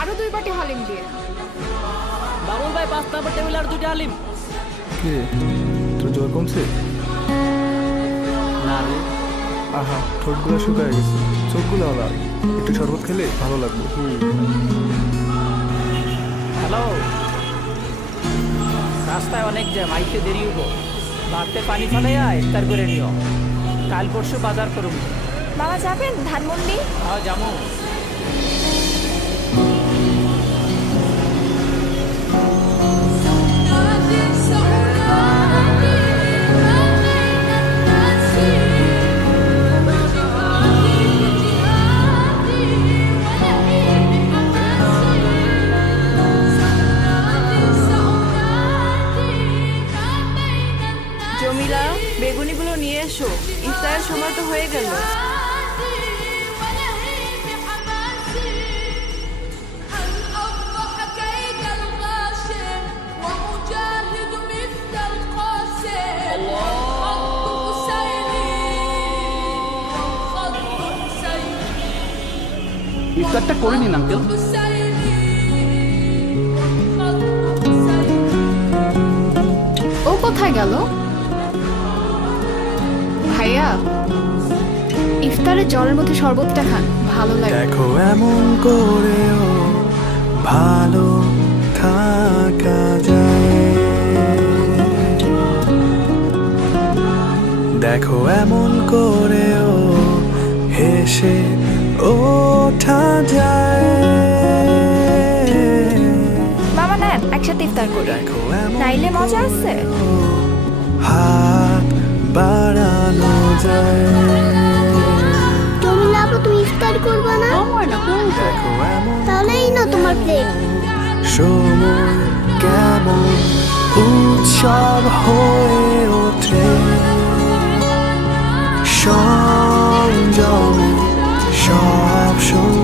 আরো 2 বাটি হালিম দিয়ে। বাবুল ভাই 5 নম্বর টেবিল আর 2টা হালিম। কে তোর জ্বর কমছে? না রে। আহা, ঠোঁটগুলো শুকায় গেছে, চোখগুলো লাল। একটু শরবত খেলে ভালো লাগবে। হ্যালো, রাস্তায় অনেক জ্যাম, আইতে দেরি হবো। ভাতে পানি ফালাইয়া ইফতার করে নিও। কাল পরশু বাজার করুন। বাবা যাবেন ধানমন্ডি? হ্যাঁ যাবো। জমিলা, বেগুনিগুলো নিয়ে এসো, ইফতারের সময় তো হয়ে গেল। ইফতারটা করে নিন আঙ্কেল। ও কোথায় গেল? ভাইয়া, ইফতারে জলের মধ্যে শরবতটা খান, ভালো লাগে। দেখো এমন করেও ভালো থাকা যায়, দেখো এমন করেও হেসে ওঠা যায়। মামা নেন, একসাথে ইফতার করি, দেখো এমন নাইলে মজা আছে। হাত বাড়ানো যায়, জমিলা আপু, তুমি ইফতার করবে না? দেখো এমন তাহলেই না তোমার প্লেট। সময় কেমন উৎসব হয়ে ওঠে, সংযম সব সময়